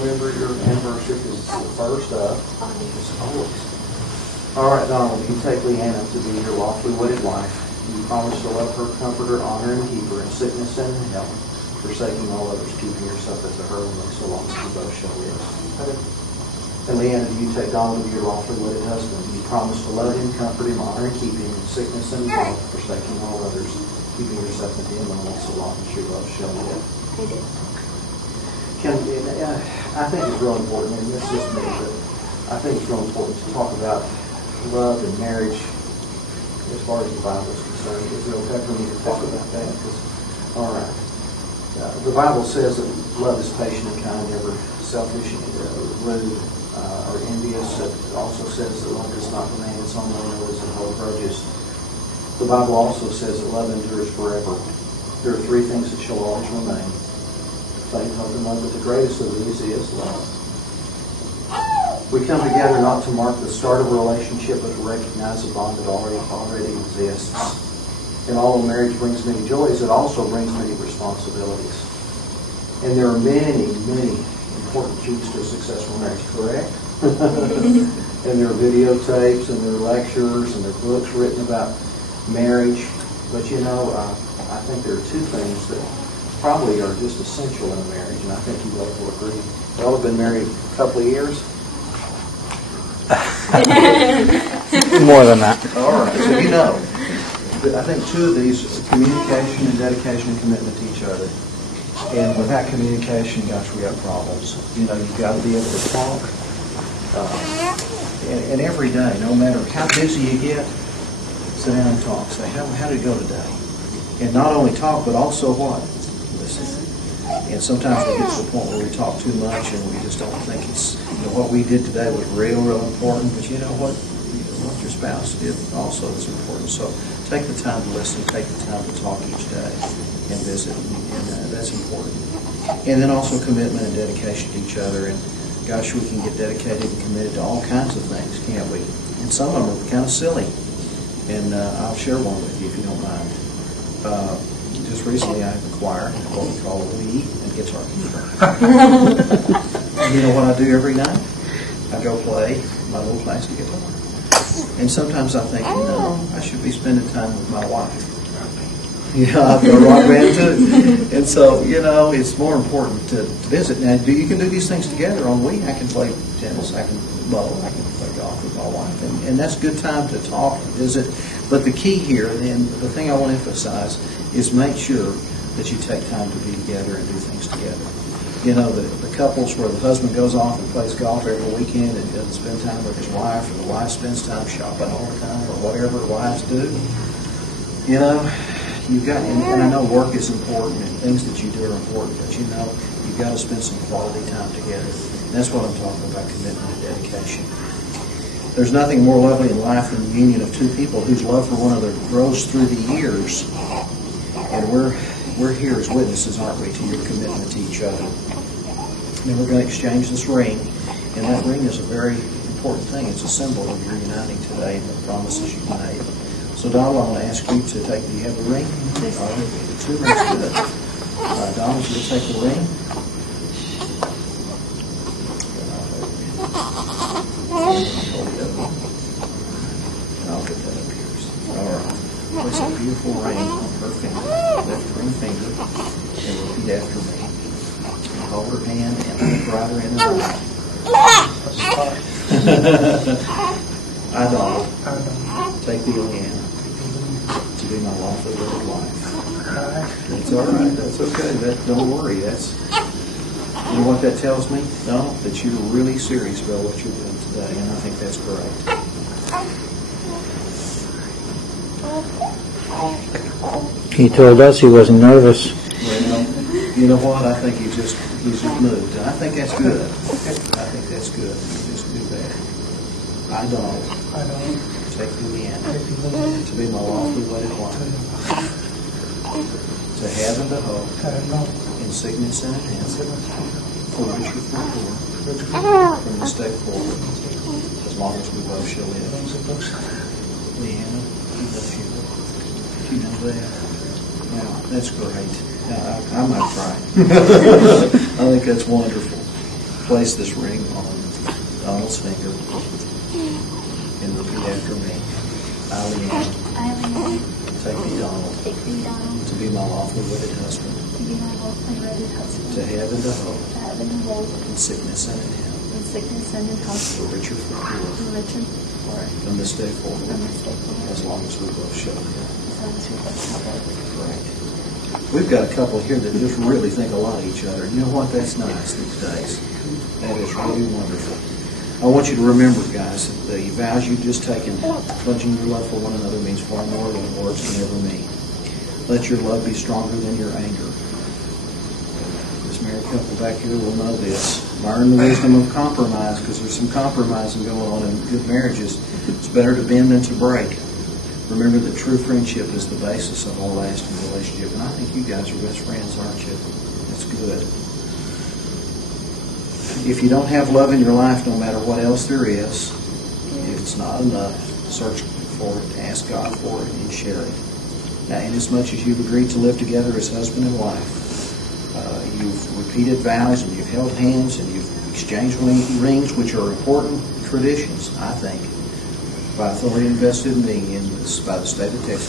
remember your anniversary because it's the first of. It's always. All right, Donald, you take Leanna to be your lawfully wedded wife. You promise to love her, comfort her, honor, and keep her in sickness and in health, forsaking all others, keeping yourself as a her only, so long as you both shall live. And Leanna, do you take Donald to be your lawfully wedded husband? You promise to love him, comfort him, honor, and keep him in sickness and in health, forsaking all others, keeping yourself in him only, so long as you both shall live. I do. I think it's real important, and this is me, but I think it's real important to talk about love and marriage as far as the Bible is concerned. Is it okay for me to talk about that? All right. The Bible says that love is patient and kind, never selfish, rude, or envious. It also says that love does not demand its own will, nor does it hold grudges. The Bible also says that love endures forever. There are three things that shall always remain: faith, hope, and love. But the greatest of these is love. We come together not to mark the start of a relationship, but to recognize the bond that already exists. And although marriage brings many joys, it also brings many responsibilities. And there are many, many important keys to a successful marriage, correct? And there are videotapes, and there are lectures, and there are books written about marriage. But you know, I think there are two things that probably are just essential in a marriage, and I think you both will agree. Y'all have been married a couple of years? More than that. All right, so you know, I think two of these are communication and dedication and commitment to each other. And without communication, gosh, we have problems. You know, you've got to be able to talk. And every day, no matter how busy you get, sit down and talk. Say, how did it go today? And not only talk, but also what? Listen. And sometimes we get to the point where we talk too much and we just don't think it's, what we did today was real important. But you know what your spouse did also is important. So take the time to listen, take the time to talk each day and visit. And that's important. And then also commitment and dedication to each other. And gosh, we can get dedicated and committed to all kinds of things, can't we? And some of them are kind of silly. And I'll share one with you if you don't mind. Just recently I have a choir, what we call a Wii, and guitar keeper. You know what I do every night? I go play my little classic guitar. And sometimes I think, I should be spending time with my wife. I've got a rock band too. And so, it's more important to visit. Now, you can do these things together on Wii. I can play tennis, I can bowl, I can play golf with my wife. And that's a good time to talk and visit. But the key here, and the thing I want to emphasize, is make sure that you take time to be together and do things together. The couples where the husband goes off and plays golf every weekend and doesn't spend time with his wife, or the wife spends time shopping all the time, or whatever wives do. You've got, and I know work is important and things that you do are important, but you've got to spend some quality time together. And that's what I'm talking about, commitment and dedication. There's nothing more lovely in life than the union of two people whose love for one another grows through the years. And we're here as witnesses, aren't we, to your commitment to each other. And we're going to exchange this ring. And that ring is a very important thing. It's a symbol of your uniting today and the promises you've made. So, Donald, I want to ask you to take, do you have the ring? All right, the two rings good. Donald, you'll take the ring. And I'll get that up here. All right. Place a beautiful ring on her finger, left ring finger, and repeat after me. And hold her hand and look right her in the eye. I, Donald, take the Leanna to be my lawfully wedded wife. That's all right. That's okay. Don't worry. You know what that tells me, Donald? That you're really serious about what you're doing today, and I think that's great. He told us he wasn't nervous. Well, you know what? I think he's just moved, and I think that's good. I think that's good. Just do that. I don't take Leanna to be my lawfully wedded wife, to have and to hope, in sickness and in health, for richer for poor, from this day forward, as long as we both shall live. Leanna, you love you. You know that. Now, that's great. Now, I might cry. I think that's wonderful. Place this ring on Donald's finger and repeat after me. I, Leanna, I, Leanna, take thee, Donald, take thee, Donald, to be my lawfully wedded husband, to be my lawfully wedded husband, to have and to hold, to have and to hold, in sickness and in health, in sickness and in health, for richer for poor, for rich and poor, from this day forward, from this day forward, as long as we both shall live. as long as we both shall live. Great. We've got a couple here that just really think a lot of each other. You know what? That's nice these days. That is really wonderful. I want you to remember, guys, that the vows you've just taken, pledging your love for one another, means far more than words can ever mean. Let your love be stronger than your anger. This married couple back here will know this. Learn the wisdom of compromise, because there's some compromising going on in good marriages. It's better to bend than to break. Remember that true friendship is the basis of all lasting relationship. And I think you guys are best friends, aren't you? That's good. If you don't have love in your life, no matter what else there is, if it's not enough, search for it, ask God for it, and share it. Now, inasmuch as you've agreed to live together as husband and wife, you've repeated vows, and you've held hands, and you've exchanged rings, which are important traditions, I think, by authority invested in me by the state of Texas.